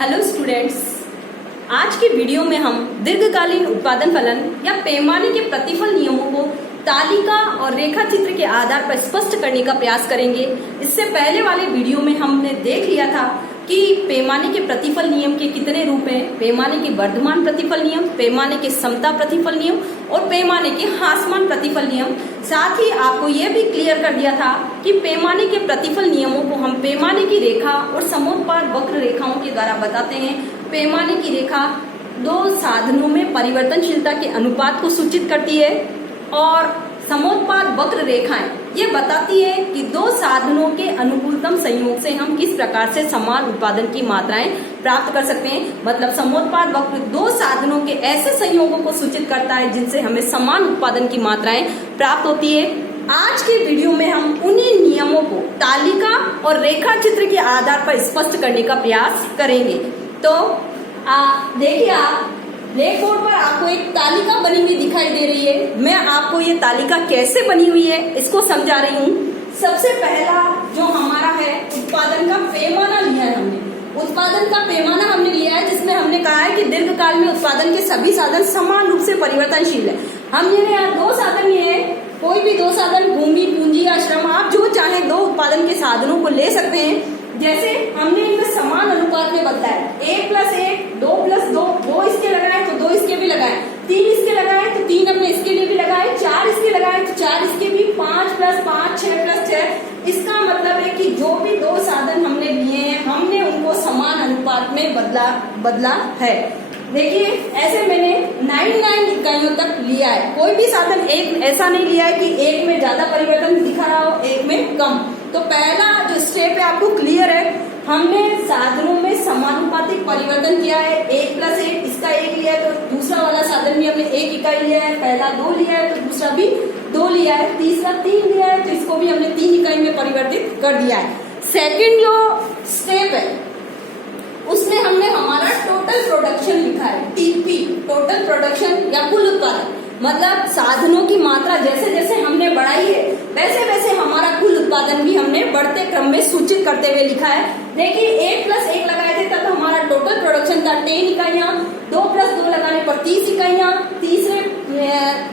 Hello students, आज की video में हम दीर्घकालीन उत्पादन फलन या पैमाने के प्रतिफल नियमों को तालिका और रेखा चित्र के आधार पर स्पष्ट करने का प्रयास करेंगे। इससे पहले वाले वीडियो में हमने देख लिया था कि पैमाने के प्रतिफल नियम के कितने रूप हैं, पैमाने के वर्धमान प्रतिफल नियम, पैमाने के समता प्रतिफल नियम और पैमाने के ह्रासमान प्रतिफल नियम। साथ ही आपको यह भी क्लियर कर दिया था कि पैमाने के प्रतिफल नियमों को हम पैमाने की रेखा और समोत्पाद वक्र रेखाओं के द्वारा बताते हैं। पैमाने की रेखा दो साधनों में परिवर्तनशीलता के अनुपात को सूचित करती है और समोत्पाद वक्र रेखाएं ये बताती है कि दो साधनों के अनुकूलतम संयोग से हम किस प्रकार से समान उत्पादन की मात्राएं प्राप्त कर सकते हैं। मतलब समोत्पाद वक्र दो साधनों के ऐसे संयोगों को सूचित करता है जिनसे हमें समान उत्पादन की मात्राएं प्राप्त होती है। आज के वीडियो में हम उन्हीं नियमों को तालिका और रेखा चित्र के आधार पर स्पष्ट करने का प्रयास करेंगे। तो देखिए, आप ब्लैक बोर्ड पर आपको एक तालिका बनी हुई दिखाई दे रही है। मैं आपको ये तालिका कैसे बनी हुई है इसको समझा रही हूँ। सबसे पहला जो हमारा है उत्पादन का पैमाना लिया है हमने। उत्पादन का पैमाना हमने लिया है जिसमें हमने कहा है कि दीर्घकाल में उत्पादन के सभी साधन समान रूप से परिवर्तनशील है। हमने यहाँ दो साधन लिए हैं, कोई भी दो साधन, भूमि, पूंजी या श्रम, आप जो चाहे दो उत्पादन के साधनों को ले सकते हैं। जैसे हमने इनमें समान अनुपात में बताया, 1+1, 2+2, 2 इसके लगाए तो 2 इसके भी लगाए, 3 इसके लगाए तो 3 अपने इसके लिए भी लगाए, 4 इसके लगाए तो 4 इसके भी, 5+5, 6+6। इसका मतलब है कि जो भी दो साधन हमने लिए हैं हमने उनको समान अनुपात में बदला है। देखिए, ऐसे मैंने 99 इकाइयों तक लिया है। कोई भी साधन एक ऐसा नहीं लिया है कि एक में ज्यादा परिवर्तन दिखा रहा हो, एक में कम। तो पहला जो स्टेप है आपको क्लियर है। हमने साधनों में समानुपातिक परिवर्तन किया है। 1+1, इसका 1 लिया है तो दूसरा वाला साधन भी हमने 1 इकाई लिया है। पहला 2 लिया है तो दूसरा भी 2 लिया है। तीसरा 3 लिया है तो इसको भी हमने 3 इकाई में परिवर्तित कर दिया है। सेकेंड जो स्टेप है उसमें हमने हमारा टोटल प्रोडक्शन लिखा है, टीपी, टोटल प्रोडक्शन या कुल उत्पादन। मतलब साधनों की मात्रा जैसे जैसे हमने बढ़ाई है वैसे वैसे हमारा कुल उत्पादन भी हमने बढ़ते क्रम में सूचित करते हुए लिखा है। देखिए, 1+1 लगाए थे तब हमारा टोटल प्रोडक्शन था 10 इकाइयां, 2+2 लगाने पर 30 इकाइयां, तीसरे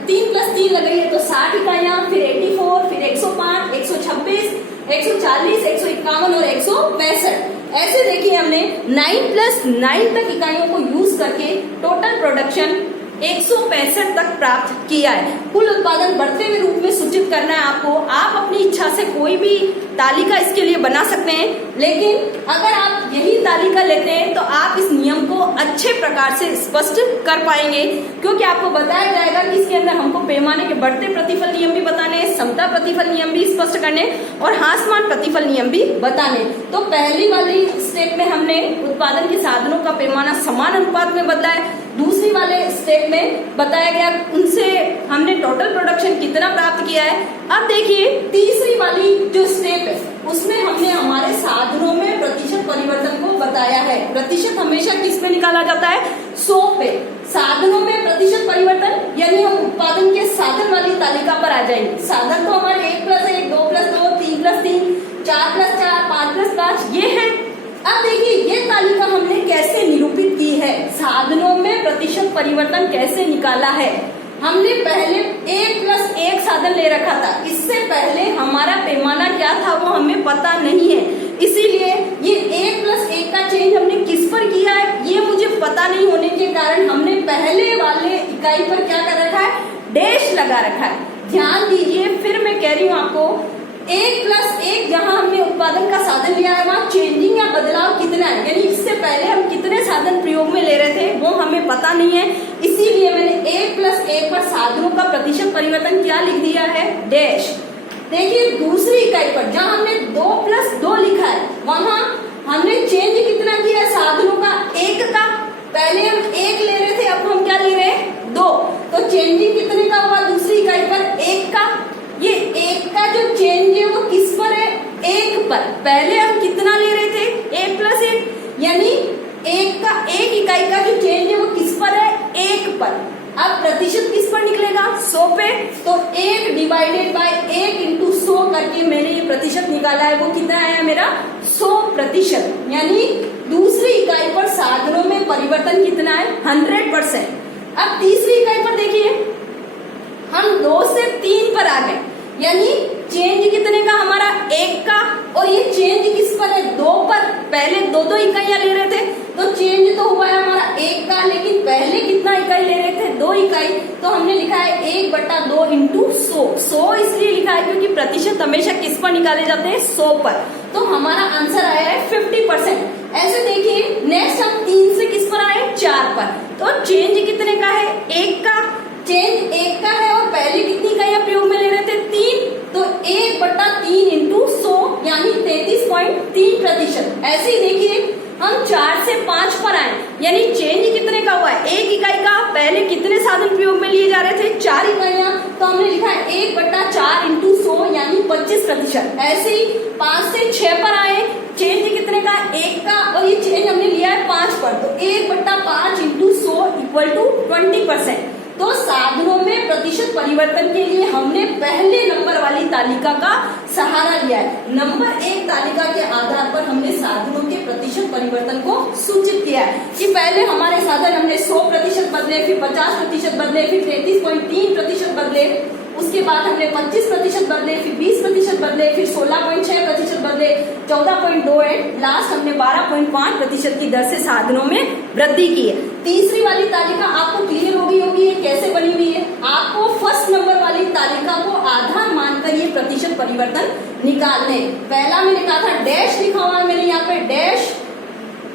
3+3 लगाई है तो 60 इकाइयां, फिर 84, फिर 105, 126, 140, 151 और 165। ऐसे देखिए हमने 9+9 तक इकाइयों को यूज करके टोटल प्रोडक्शन 165 तक प्राप्त किया है। कुल उत्पादन बढ़ते हुए रूप में सूचित करना है आपको। आप अपनी इच्छा से कोई भी तालिका इसके लिए बना सकते हैं, लेकिन अगर आप यही तालिका लेते हैं तो आप इस नियम को अच्छे प्रकार से स्पष्ट कर पाएंगे, क्योंकि आपको बताया जाएगा कि इसके अंदर हमको पैमाने के बढ़ते प्रतिफल नियम भी बताने, समता प्रतिफल नियम भी स्पष्ट करने और ह्रासमान प्रतिफल नियम भी बताने। तो पहली वाली स्टेप में हमने उत्पादन के साधनों का पैमाना समान अनुपात में बदला है। दूसरी वाले स्टेप में बताया गया उनसे हमने टोटल प्रोडक्शन कितना प्राप्त किया है। अब देखिए, तीसरी वाली जो स्टेप है उसमें हमने हमारे साधनों में प्रतिशत परिवर्तन को बताया है। प्रतिशत हमेशा किस पे निकाला जाता है? 100 पे। साधनों में प्रतिशत परिवर्तन यानी हम उत्पादन के साधन वाली तालिका पर आ जाएंगे। साधन तो हमारे 1+1, 2+2, 3+3, 4+4, 5+5 ये है। अब देखिए, ये तालिका हमने कैसे निरूपित की है, साधनों में प्रतिशत परिवर्तन कैसे निकाला है। हमने पहले 1+1 साधन ले रखा था, इससे पहले हमारा पैमाना क्या था वो हमें पता नहीं है, इसीलिए ये 1+1 का चेंज हमने किस पर किया है ये मुझे पता नहीं होने के कारण हमने पहले वाले इकाई पर क्या कर रखा है? डैश लगा रखा है। ध्यान दीजिए, फिर मैं कह रही हूँ आपको, 1+1 जहां हमने उत्पादन का साधन लिया है वहां चेंजिंग या बदलाव कितना है, यानी इससे पहले हम कितने साधन प्रयोग में ले रहे थे वो हमें पता नहीं है, इसीलिए मैंने 1+1 पर साधनों का प्रतिशत परिवर्तन क्या लिख दिया है? डैश। देखिए, दूसरी इकाई पर जहां हमने 2+2 लिखा है वहां हमने चेंज कितना किया है? साधनों का 1 का। पहले हम 1 ले रहे थे, अब हम क्या ले रहे हैं? 2। तो चेंजिंग कितने का हुआ दूसरी इकाई पर? 1 का। ये 1 का जो चेंज है वो किस पर है? 1 पर। पहले हम कितना ले रहे थे? 1+1, यानी 1 इकाई का जो चेंज है वो किस पर है? 1 पर। अब प्रतिशत किस पर निकलेगा? 100 पे। तो 1/1 इंटू 100 करके मैंने ये प्रतिशत निकाला है, वो कितना आया मेरा? 100%। यानी दूसरी इकाई पर साधनों में परिवर्तन कितना है? 100%। अब तीसरी इकाई पर देखिए, हम 2 से 3 पर आ गए, यानी चेंज कितने का? हमारा 1 का। और ये चेंज किस पर है? 2 पर। पहले 2 इकाइयां ले रहे थे तो चेंज तो हुआ है हमारा 1 का, लेकिन पहले कितना इकाई ले रहे थे? 2 इकाई। तो हमने लिखा है 1/2 इंटू 100। 100 इसलिए लिखा है क्योंकि प्रतिशत हमेशा किस पर निकाले जाते हैं? 100 पर। तो हमारा आंसर आया है 50%। ऐसे देखिए, नेक्स्ट हम 3 से किस पर आए? 4 पर। तो चेंज कितने का है? 1 का। चेंज 1 का है और पहले कितनी इकाइयां प्रयोग में ले रहे थे? 3। तो 1/3 इंटू 100 यानी 33.3%। ऐसे ही देखिए, हम 4 से 5 पर आए, यानी चेंज कितने का हुआ है? 1 इकाई का। पहले कितने साधन प्रयोग में लिए जा रहे थे? 4 इकाइयां। तो हमने लिखा है 1/4 इंटू 100 यानी 25%। ऐसे ही 5 से 6 पर आए, चेंज कितने का? 1 का। और ये चेंज हमने लिया है 5 पर। तो 1/5 इंटू 100 इक्वल टू 20%। तो साधनों में प्रतिशत परिवर्तन के लिए हमने पहले नंबर वाली तालिका का सहारा लिया है। नंबर 1 तालिका के आधार पर हमने साधनों के प्रतिशत परिवर्तन को सूचित किया है कि पहले हमारे साधन हमने 100% बदले, फिर 50% बदले, फिर 33.3% बदले, उसके बाद हमने 25% बदले, फिर 20% बदले, फिर 16.6% बदले, 14.28, लास्ट हमने 12.5% की दर से साधनों में वृद्धि की है। तीसरी वाली तालिका आपको क्लियर होगी ये कैसे बनी हुई है। आपको फर्स्ट नंबर वाली तालिका को आधार मानकर ये प्रतिशत परिवर्तन निकालने। पहला मैंने कहा था डैश लिखा हुआ है, मैंने यहाँ पे डैश।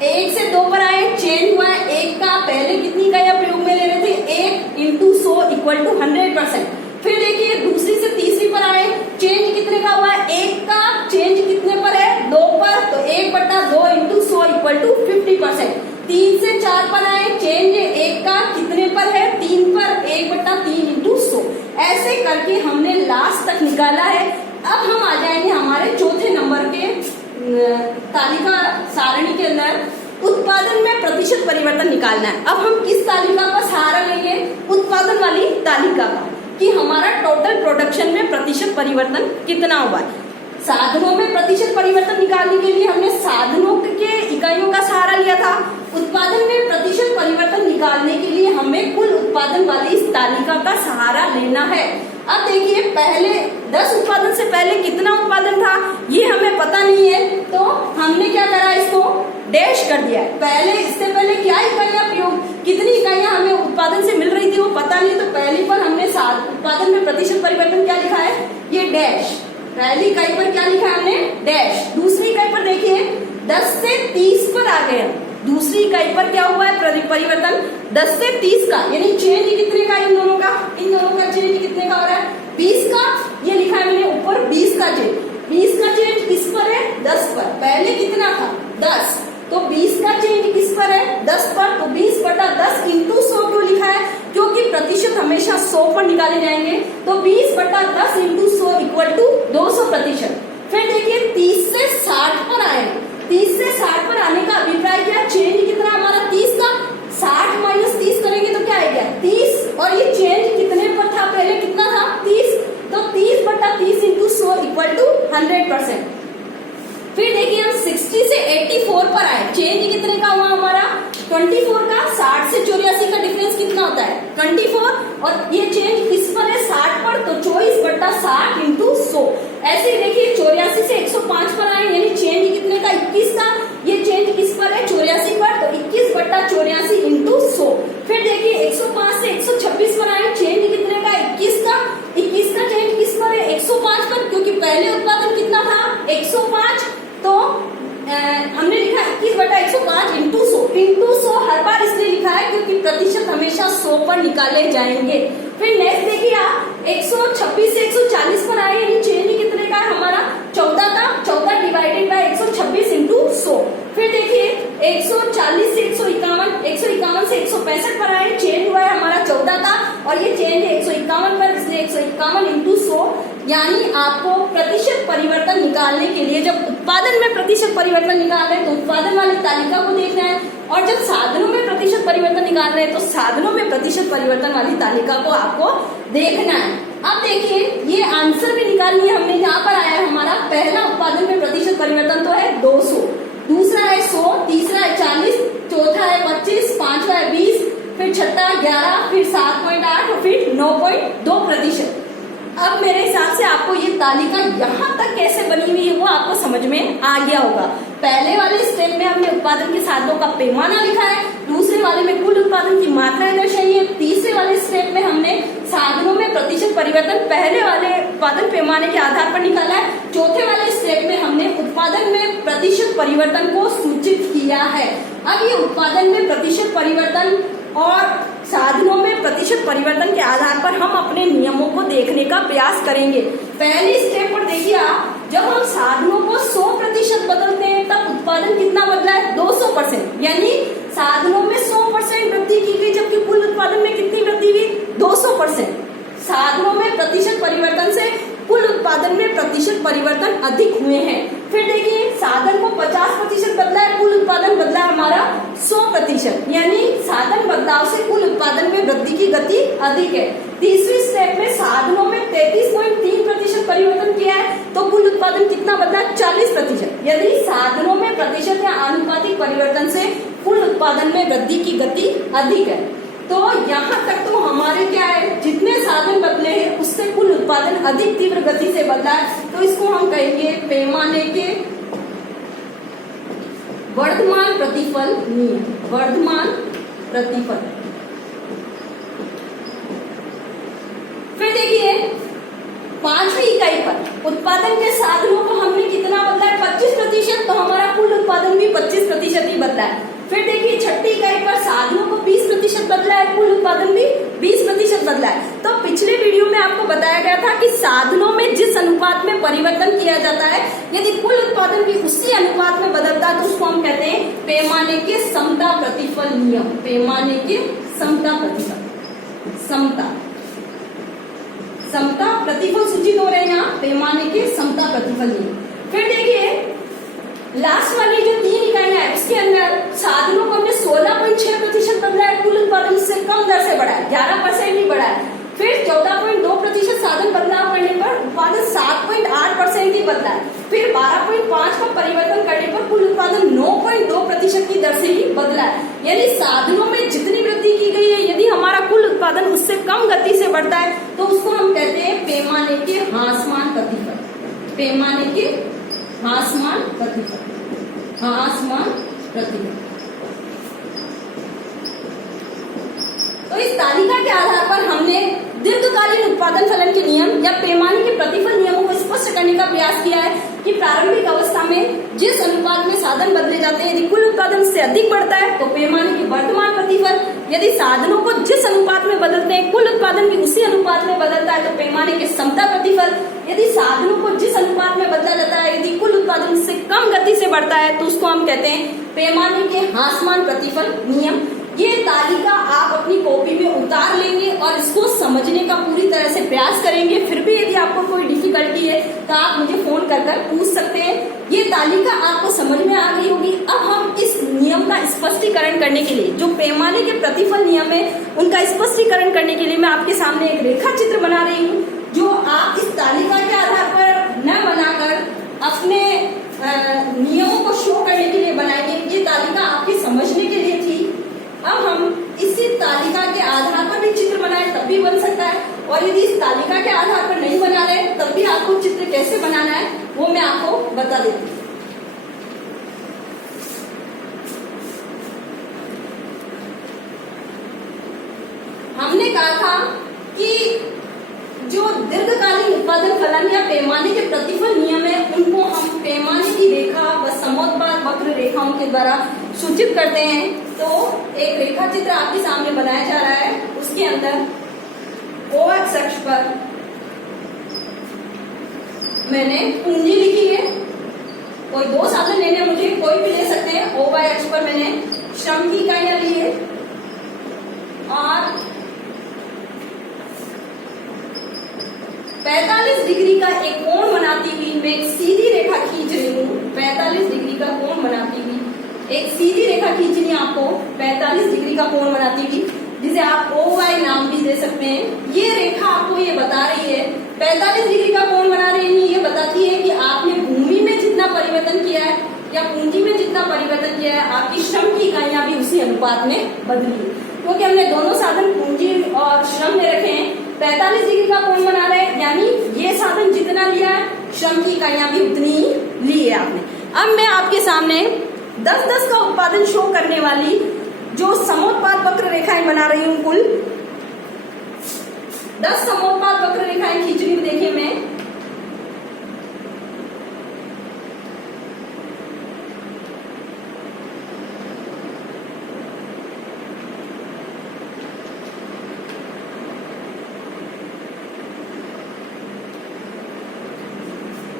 1 से 2 पर आए, चेंज हुआ है 1 का। पहले कितनी इकाइयां प्रयोग में ले रहे थे? 1 इंटू 100 इक्वल टू 100%। फिर देखिए, दूसरी से तीसरी पर आए, चेंज कितने का हुआ है? 1 का। चेंज कितने पर है? 2 पर। तो 1/2 इंटू 100 इक्वल टू 50%। 3 से 4 पर आए, चेंज 1 का। कितने पर है? 3 पर। 1/3 इंटू 100। ऐसे करके हमने लास्ट तक निकाला है। अब हम आ जाएंगे हमारे चौथे नंबर के तालिका सारणी के अंदर। उत्पादन में प्रतिशत परिवर्तन निकालना है। अब हम किस तालिका का सहारा लेंगे? उत्पादन वाली तालिका का, कि हमारा टोटल प्रोडक्शन में प्रतिशत परिवर्तन कितना हुआ है। साधनों में प्रतिशत परिवर्तन निकालने के लिए हमने साधनों के इकाइयों का सहारा लिया था। उत्पादन में प्रतिशत परिवर्तन निकालने के लिए हमें कुल उत्पादन वाली इस तालिका का सहारा लेना है। अब देखिए, पहले 10 उत्पादन से पहले कितना उत्पादन था ये हमें पता नहीं है, तो हमने क्या करा? इसको डैश कर दिया। पहले इससे पहले क्या इकाइयां प्रयोग, कितनी इकाइयां हमें उत्पादन से मिल रही थी वो पता नहीं, तो पहली पर हमने उत्पादन में प्रतिशत परिवर्तन क्या लिखा है? ये डैश। पहली इकाई पर क्या लिखा है हमने? डैश। दूसरी इकाई पर देखिए, 10 से 30 पर आ गए। दूसरी इकाई पर क्या हुआ है परिवर्तन? 10 से 30 का, यानी चेंज कितने का? इन दोनों का चेंज कितने का हो रहा है? 20 का। ये लिखा है मैंने ऊपर 20 का चेंज। 20 का चेंज किस पर है? 10 पर। पहले कितना था? 10। तो 20 का चेंज किस पर है? 10 पर। तो 20/10 इंटू 100 क्यों लिखा है? क्योंकि प्रतिशत हमेशा 100 पर निकाले जाएंगे। तो 20/10 इंटू 100 इक्वल टू 200%। फिर देखिए, 30 से 60 पर आए। 30 से 60 पर आने का अभिप्राय क्या? चेंज कितना हमारा? 30 का। 60 माइनस 30 करेंगे तो क्या आएगा? 30। और ये चेंज कितने पर था? पहले कितना था? 30। तो 30/30 इंटू 100 इक्वल टू 100%। फिर देखिए, हम 60 से 84 पर आए। चेंज कितने का हुआ हमारा? 24 का। 60 से 84 का डिफरेंस कितना होता है? 24। और ये चेंज किस पर है? 60 पर। तो 24/60 इंटू 100। ऐसे ही देखिए, 84 से 105 पर आए, यानी चेंज कितने का? 21 का। ये चेंज किस पर है? 84 पर। तो 21/84 इंटू 100। फिर देखिए, 105 से 126 पर आए, चेंज कितने का? 21 का। 21 का चेंज किस पर है? 105 पर, क्योंकि पहले उत्पादन कितना था? 105। तो हमने लिखा 21/105 इंटू 100 हर बार इसलिए लिखा है क्योंकि प्रतिशत हमेशा 100 पर निकाले जाएंगे। फिर नेक्स्ट देखिए आप, 126 से 140 पर आए, यानी चेंज कितने का है हमारा? 14 का। 14 डिवाइडेड बाय 126 इंटू 100। फिर देखिए, 140 से 151 से 165 पर आए, चेंज हुआ है हमारा 14 का, और ये चेंज है 151 पर, इसलिए 151 इंटू 100। यानी आपको प्रतिशत परिवर्तन निकालने के लिए जब उत्पादन में प्रतिशत परिवर्तन निकालना है तो उत्पादन वाली तालिका को देखना है, और जब साधनों में प्रतिशत परिवर्तन निकालना है तो साधनों में प्रतिशत परिवर्तन वाली तालिका को आपको देखना है। अब देखिए, ये आंसर भी निकाल लिया हमने। यहाँ पर आया है हमारा पहला उत्पादन में प्रतिशत परिवर्तन तो है 200, दूसरा है 100, तीसरा है 40, चौथा है फिर छठा 11, फिर 7.8 और फिर 9.2%। अब मेरे हिसाब से आपको ये तालिका यहाँ तक कैसे बनी हुई है वो आपको समझ में आ गया होगा। पहले वाले स्टेप में हमने उत्पादन के साधनों का पैमाना लिखा है, दूसरे वाले में कुल उत्पादन की मात्रा दर्शाई है, तीसरे वाले स्टेप में हमने साधनों में प्रतिशत परिवर्तन पहले वाले उत्पादन पैमाने के आधार पर निकाला है, चौथे वाले स्टेप में हमने उत्पादन में प्रतिशत परिवर्तन को सूचित किया है। अब ये उत्पादन में प्रतिशत परिवर्तन और साधनों में प्रतिशत परिवर्तन के आधार पर हम अपने नियमों को देखने का प्रयास करेंगे। पहली स्टेप पर देखिए आप, जब हम साधनों को 100% बदलते हैं तब उत्पादन कितना बदला है? 200%। यानी साधनों में 100% वृद्धि की गई, जबकि कुल उत्पादन में कितनी वृद्धि हुई? 200%। साधनों में प्रतिशत परिवर्तन से कुल उत्पादन में प्रतिशत परिवर्तन अधिक हुए हैं। फिर देखिए साधन को 50% बदला है, कुल उत्पादन बदला है हमारा 100%, यानी साधन बदलाव से कुल उत्पादन में वृद्धि की गति अधिक है। तीसरी स्टेप में साधनों में 33.3% परिवर्तन किया है तो कुल उत्पादन कितना बदला है? 40%। यदि साधनों में प्रतिशत या आनुपातिक परिवर्तन से कुल उत्पादन में वृद्धि की गति अधिक है। तो यहाँ तक तो हमारे क्या है, जितने साधन बदले हैं उससे कुल उत्पादन अधिक तीव्र गति से बदला है, तो इसको हम कहेंगे पैमाने के वर्धमान प्रतिफल नियम। वर्धमान प्रतिफल। फिर देखिए 5वीं इकाई पर उत्पादन के साधनों को हमने कितना बदला है? 25%, तो हमारा कुल उत्पादन भी 25% ही बदला है। फिर देखिए 6ठी इकाई पर साधनों को 20% बदला है, कुल उत्पादन भी 20% बदला है। तो पिछले वीडियो में आपको बताया गया था कि साधनों में जिस अनुपात में परिवर्तन किया जाता है, यदि कुल उत्पादन भी उसी अनुपात में बदलता है तो उसको हम कहते हैं पैमाने के समता प्रतिफल नियम। पैमाने के समता प्रतिफल। समता प्रतिफल सूचित हो रहे हैं यहाँ, पैमाने के समता प्रतिफल नियम। फिर देखिए लास्ट वाली जो 3 इकाइयां है उसके अंदर साधनों को हमने 16.6% बदला है, कुल उत्पादन से कम दर से बढ़ा है, 11% ही बढ़ा है। फिर 14.2% साधन बदलाव करने पर उत्पादन 7.8% ही बदला है। फिर 12.5 का परिवर्तन करने पर कुल उत्पादन 9.2% की दर से ही बदला है। यानी साधनों में जितनी वृद्धि की गई है, यदि हमारा कुल उत्पादन उससे कम गति से बढ़ता है तो उसको हम कहते हैं पैमाने के ह्रासमान प्रतिफल। पैमाने के ह्रासमान प्रतिफल। ह्रासमान प्रतिफल। तो इस तालिका के आधार पर हमने दीर्घकालीन उत्पादन फलन के नियम या पैमाने के प्रतिफल नियमों को स्पष्ट करने का प्रयास किया है कि प्रारंभिक अवस्था में जिस अनुपात में साधन बदले जाते हैं, यदि कुल उत्पादन से अधिक बढ़ता है तो पैमाने के वर्तमान प्रतिफल, यदि साधनों को जिस अनुपात में बदलते हैं कुल उत्पादन भी उसी अनुपात में बदलता है तो पैमाने के समता प्रतिफल, यदि साधनों को जिस अनुपात में बदला जाता है यदि कुल उत्पादन से कम गति से बढ़ता है तो उसको हम कहते हैं पैमाने के ह्रासमान प्रतिफल नियम। ये तालिका आप अपनी कॉपी में उतार लेंगे और इसको समझने का पूरी तरह से प्रयास करेंगे। फिर भी यदि आपको कोई डिफिकल्टी है तो आप मुझे फोन कर पूछ सकते हैं। ये तालिका आपको समझ में आ गई होगी। अब हम इस नियम का स्पष्टीकरण करने के लिए, जो पैमाने के प्रतिफल नियम है उनका स्पष्टीकरण करने के लिए मैं आपके सामने एक रेखा चित्र बना रही हूँ, जो आप इस तालिका के आधार पर न बनाकर अपने नियमों को शो करने के लिए बनाएंगे। ये तालिका आपके समझने के लिए थी। अब हम इसी तालिका के आधार पर भी चित्र बनाए तब भी बन सकता है, और यदि इस तालिका के आधार पर नहीं बना रहे तब भी आपको चित्र कैसे बनाना है वो मैं आपको बता देती हूँ। हमने कहा था कि जो दीर्घकालीन उत्पादन फलन या पैमाने के प्रतिफल नियम है उनको हम पैमाने की रेखा व समोत्पाद वक्र रेखाओं के द्वारा सूचित करते हैं। तो एक रेखा चित्र आपके सामने बनाया जा रहा है, उसके अंदर ओ एक्स अक्ष पर मैंने पूंजी लिखी है। कोई 2 साधन लेने मुझे, कोई भी ले सकते हैं। ओ वाई अक्ष पर मैंने श्रम की इकाइयां ली है और 45 डिग्री का एक कोण बनाती हुई मैं एक सीधी रेखा खींच रही हूँ। 45 डिग्री का कोण बनाती हुई एक सीधी रेखा खींचनी आपको, 45 डिग्री का कोण बनाती हुई, जिसे आप ओ वाई नाम भी दे सकते हैं। ये रेखा आपको ये बता रही है 45 डिग्री का कोण बना रही है। ये बताती है कि आपने भूमि में जितना परिवर्तन किया है या पूंजी में जितना परिवर्तन किया है, आपकी श्रम की इकाइयां भी उसी अनुपात में बदली है। क्योंकि हमने दोनों साधन पूंजी और श्रम में रखे हैं। 45 डिग्री का कोण बना रहे हैं, यानी ये साधन जितना लिया है श्रम की इकाइयां भी उतनी ही ली है आपने। अब मैं आपके सामने 10-10 का उत्पादन शो करने वाली जो समोत्पाद वक्र रेखाएं बना रही हूं, कुल 10 समोत्पाद वक्र रेखाएं खींच रही हूं। देखिए मैं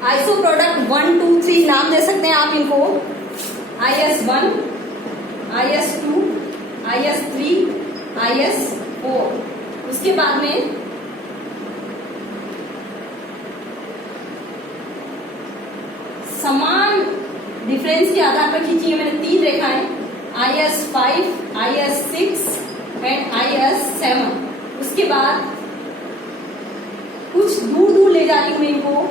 आइसो प्रोडक्ट 1, 2, 3 नाम दे सकते हैं आप इनको। IS1, IS2, IS3, IS4। उसके बाद में समान डिफरेंस के आधार पर खींची है मैंने 3 रेखाएं, IS5, IS6 एंड IS7। उसके बाद कुछ दूर दूर ले जा रही हूं मैं इनको।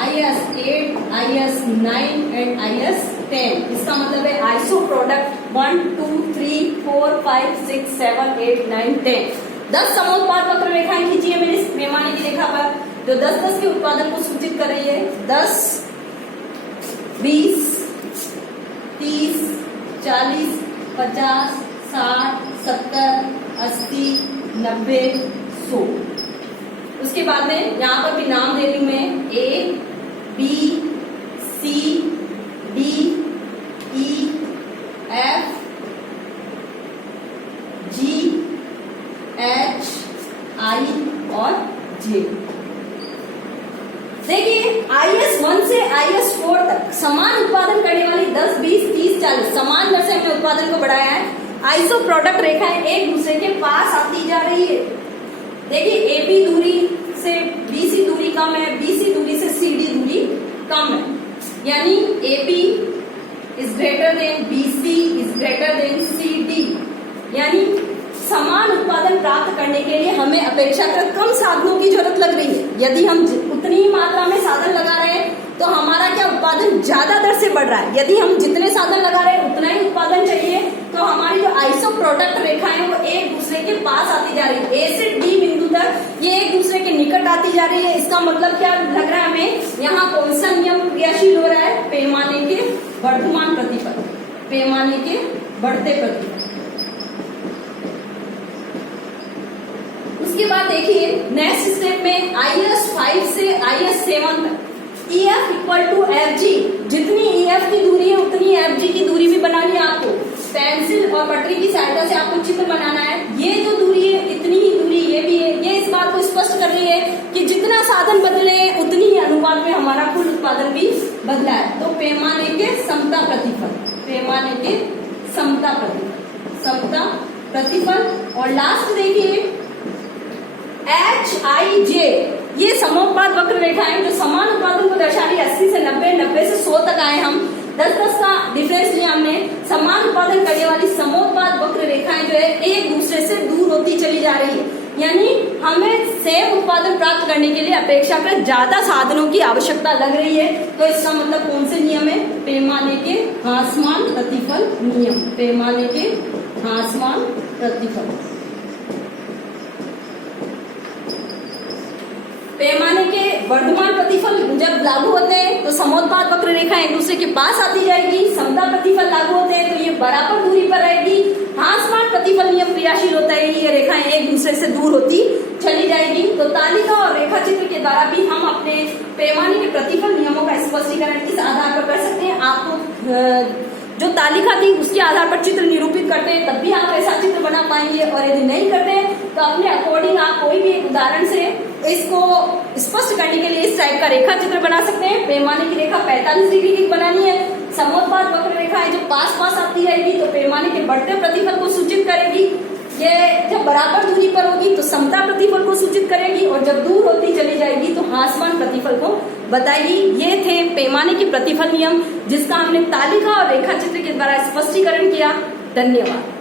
IS8, IS9 and IS10। इसका मतलब है आइसो प्रोडक्ट 1, 2, 3, 4, 5, 6, 7, 8, 9, 10। 10 समोत्पाद वक्र रेखाएं खींची है मैंने इस पैमाने की रेखा पर, जो 10-10 के उत्पादन को सूचित कर रही है। 10, 20, 30, 40, 50, 60, 70, 80, 90, 100। उसके बाद में यहाँ पर भी नाम दे रही हूं मैं A, B, C, D, E, F, G, H, I और J। देखिए IS1 से IS4 तक समान उत्पादन करने वाली 10, 20, 30, 40 समान दर से हमने उत्पादन को बढ़ाया है। आइसो प्रोडक्ट रेखाएं एक दूसरे के पास आती जा रही है। देखिए AB दूरी से BC दूरी कम है, BC दूरी से CD दूरी कम है, यानी AB is greater than BC is greater than CD। यानी समान उत्पादन प्राप्त करने के लिए हमें अपेक्षाकृत कम साधनों की जरूरत लग रही है। यदि हम उतनी ही मात्रा में साधन लगा रहे हैं तो हमारा क्या उत्पादन ज्यादा दर से बढ़ रहा है। यदि हम जितने साधन लगा रहे हैं उतना ही उत्पादन चाहिए, तो हमारी जो आइसो प्रोडक्ट रेखा है वो एक दूसरे के पास आती जा रही है। A से D बिंदु तक ये एक दूसरे के निकट आती जा रही है। इसका मतलब क्या लग रहा है हमें, यहाँ कौन सा नियम क्रियाशील हो रहा है, पैमाने के वर्धमान प्रतिफल, पैमाने के बढ़ते प्रतिफल। उसके बाद देखिए नेक्स्ट स्टेप में IS5 से IS7 तक EF इक्वल टू FG। जितनी EF की दूरी है उतनी FG की दूरी भी बनानी है आपको। पेंसिल और पटरी की सहायता से आपको चित्र बनाना है। ये जो दूरी है इतनी ही दूरी ये भी है। ये इस बात को स्पष्ट कर रही है कि जितना साधन बदले उतनी ही अनुपात में हमारा कुल उत्पादन भी बदला है। तो पैमाने के समता प्रतिफल, पैमाने के समता प्रतिफल, समता प्रतिफल। और लास्ट देखिए HIJ, ये समोत्पाद वक्र रेखाएं जो समान उत्पादन को दर्शा रही है। 80 से 90, 90 से 100 तक आए हम। 10-10 का डिफरेंस लिया हमने। समान उत्पादन करने वाली समोत्पाद वक्र रेखाएं जो है एक दूसरे से दूर होती चली जा रही है, यानी हमें सेम उत्पादन प्राप्त करने के लिए अपेक्षाकृत ज्यादा साधनों की आवश्यकता लग रही है। तो इसका मतलब कौन से नियम है, पैमाने के ह्रासमान प्रतिफल नियम, पैमाने के ह्रासमान प्रतिफल। पैमाने के वर्धमान प्रतिफल जब लागू होते हैं तो समोत्पाद वक्र रेखा एक दूसरे के पास आती जाएगी। समता प्रतिफल लागू होते हैं तो ये बराबर दूरी पर रहेगी। ह्रासमान प्रतिफल नियम क्रियाशील होता है, ये रेखाएं एक दूसरे से दूर होती चली जाएगी। तो तालिका और रेखा चित्र के द्वारा भी हम अपने पैमाने के प्रतिफल नियमों का स्पष्टीकरण इस आधार पर कर सकते हैं। आपको जो तालिका थी उसके आधार पर चित्र निरूपित करते हैं तब भी आप ऐसा चित्र बना पाएंगे, और यदि नहीं करते तो अपने अकॉर्डिंग आप कोई भी एक उदाहरण से इसको स्पष्ट करने के लिए इस टाइप का रेखा चित्र बना सकते हैं। पैमाने की रेखा 45 डिग्री की बनानी है। समोत्पाद वक्र रेखा है जो पास पास आती रहेगी तो पैमाने के बढ़ते प्रतिफल को सूचित करेगी। ये जब बराबर दूरी पर होगी तो समता प्रतिफल को सूचित करेगी, और जब दूर होती चली जाएगी तो ह्रासमान प्रतिफल को बताएगी। ये थे पैमाने के प्रतिफल नियम जिसका हमने तालिका और रेखा चित्र के द्वारा स्पष्टीकरण किया। धन्यवाद।